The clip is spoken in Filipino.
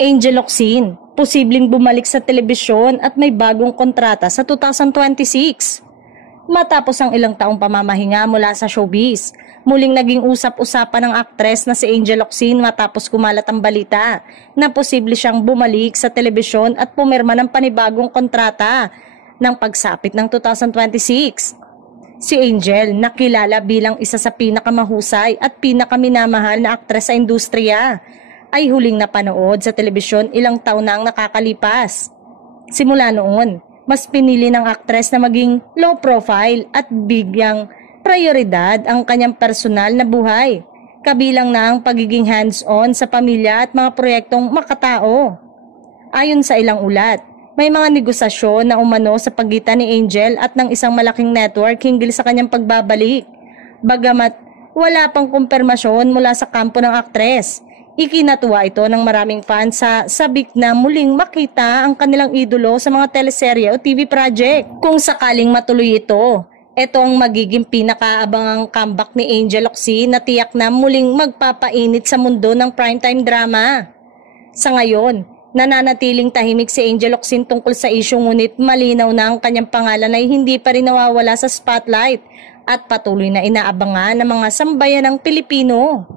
Angel Locsin, posibleng bumalik sa telebisyon at may bagong kontrata sa 2026. Matapos ang ilang taong pamamahinga mula sa showbiz, muling naging usap-usapan ng aktres na si Angel Locsin matapos kumalat ang balita na posible siyang bumalik sa telebisyon at pumirma ng panibagong kontrata ng pagsapit ng 2026. Si Angel, nakilala bilang isa sa pinakamahusay at pinakaminamahal na aktres sa industriya, ay huling napanood sa telebisyon ilang taon na ang nakakalipas. Simula noon, mas pinili ng aktres na maging low profile at bigyang prioridad ang kanyang personal na buhay, kabilang na ang pagiging hands-on sa pamilya at mga proyektong makatao. Ayon sa ilang ulat, may mga negosasyon na umano sa pagitan ni Angel at ng isang malaking network hinggil sa kanyang pagbabalik. Bagamat wala pang kumpirmasyon mula sa kampo ng aktres, ikinatuwa ito ng maraming fans sa sabik na muling makita ang kanilang idolo sa mga teleserye o TV project. Kung sakaling matuloy ito ang magiging pinakaabangang comeback ni Angel Locsin na tiyak na muling magpapainit sa mundo ng primetime drama. Sa ngayon, nananatiling tahimik si Angel Locsin tungkol sa isyong ngunit malinaw na ang kanyang pangalan ay hindi pa rin nawawala sa spotlight at patuloy na inaabangan ng mga sambayan ng Pilipino.